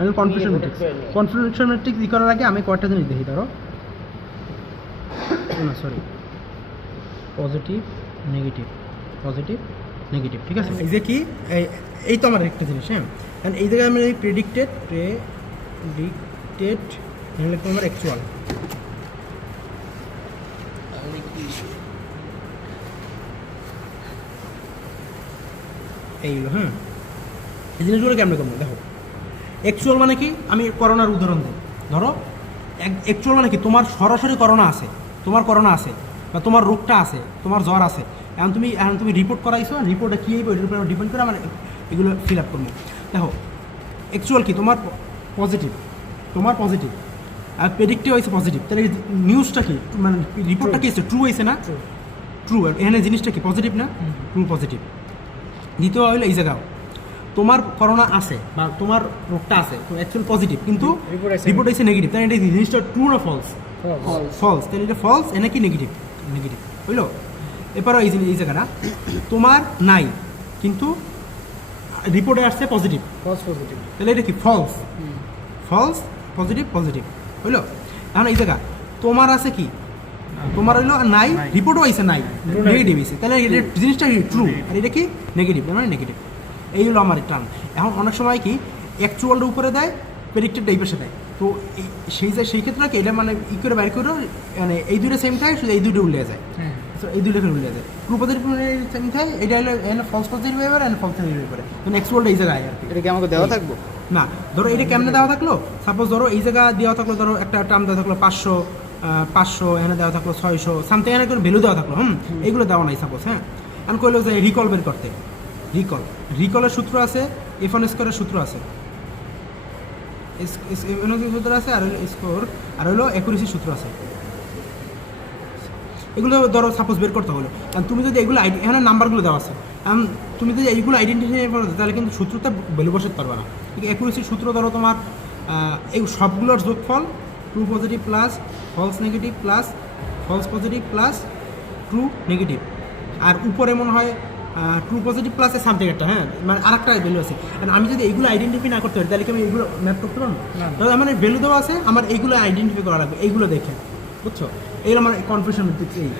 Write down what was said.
আমি confusion matrix ই করার আগে আমি কয়টা জিনিস দেখি, ধরো না সরি, পজিটিভ নেগেটিভ, ঠিক আছে। এই যে কি এই তো আমার একটা জিনিস, হ্যাঁ, কারণ এই জায়গায় আমরা প্রেডিক্টেড লিখবো আমার অ্যাকচুয়াল, এইগুলো, হ্যাঁ, এই জিনিসগুলো কেমন করবো দেখো। অ্যাকচুয়াল মানে কি, আমি করোনার উদাহরণ দিই, ধরো অ্যাকচুয়াল মানে কি, তোমার সরাসরি করোনা আছে, বা তোমার রোগটা আছে, তোমার জ্বর আছে, এখন তুমি রিপোর্ট করাইছো, রিপোর্টে কী হইব এটার উপর ডিপেন্ড করে আমার এগুলো ফিল আপ করবো। দেখো অ্যাকচুয়াল কি, তোমার পজিটিভ আর প্রেডিক্টিভ হয়েছে পজিটিভ, তাহলে নিউজটা কি, মানে রিপোর্টটা কি হয়েছে, ট্রু হয়েছে না, ট্রু, এখানে জিনিসটা কি পজিটিভ না, ট্রু পজিটিভ। দ্বিতীয় হইলো এই জায়গাও তোমার করোনা আছে বা তোমার রোগটা আছে, অ্যাকচুয়াল পজিটিভ, কিন্তু রিপোর্ট হয়েছে নেগেটিভ, তাহলে এটা জিনিসটা ট্রু না ফলস, তাহলে এটা ফলস, এনে কি নেগেটিভ বুঝলো। এরপরও এই জায়গাটা তোমার নাই কিন্তু রিপোর্টে আসছে পজিটিভ, তাহলে এটা কি ফলস, পজিটিভ বুঝলো। এখন এই জায়গা তোমার আছে কি, তোমার হইলো নাই, রিপোর্টও আইছে নাই, নেগেটিভ হয়েছে, তাহলে এটা জিনিসটা ট্রু, আর এটা কি নেগেটিভ, মানে নেগেটিভ। এই হলো আমার টার্ম। এখন অনেক সময় কি অ্যাকচুয়ালটা উপরে দেয়, প্রেডিক্টেড এই পাশে দেয়, তো সেই ক্ষেত্রে কি এটা মানে ই করে বাইর করে, মানে এই দুটো সেম থাকে, শুধু এই দুটো উল্লে যায়, এই দুটো উল্লে যায়, ট্রু পজিটিভ সেম থাকে, এটা হলো ফলস পজিটিভ হয়ে আর ফলস নেগেটিভ করে, মানে অ্যাকচুয়ালটা এই জায়গায় আর কি। এটা কি আমাকে দেওয়া থাকবো না, ধরো এটা কেমনে দেওয়া থাকলো, সাপোজ ধরো এই জায়গা দেওয়া থাকলো, ধরো একটা টার্ম দেওয়া থাকলো 500 এখানে দেওয়া থাকলো 600 সামথিং, এখানে করে ভ্যালু দেওয়া থাকলো, এইগুলো দেওয়া নাই সাপোজ, হ্যাঁ। আমি কইলো যে রিকল বের করতে, রিকলের সূত্র আছে, F1 স্কোয়ারের সূত্র আছে, সূত্র আছে, আর হলো স্কোর, আর হলো অ্যাকুরেসির সূত্র আছে। এগুলো ধরো সাপোজ বের করতে হলো, কারণ তুমি যদি এগুলো এখানে নাম্বারগুলো দেওয়া আছে, তুমি যদি এইগুলো আইডেন্টিফাই করো তাহলে কিন্তু সূত্রটা ভ্যালু বসাতে পারবে না। ঠিক অ্যাকুরেসির সূত্র ধরো তোমার এই সবগুলোর যোগফল, true positive plus false negative plus false positive plus true negative, আর উপরে মনে হয় ট্রু পজিটিভ প্লাসে সামথিং একটা, হ্যাঁ, মানে আর একটা ভ্যালু আছে। কারণ আমি যদি এইগুলো আইডেন্টিফাই না করতে পারি তাহলে কি আমি এইগুলো ম্যাপ করতে পারবো না, তাহলে আমার ভ্যালু দেওয়া আছে, আমার এইগুলো আইডেন্টিফাই করা লাগবে, এইগুলো দেখে, বুঝছো। এইগুলো আমার কনফিউশন এই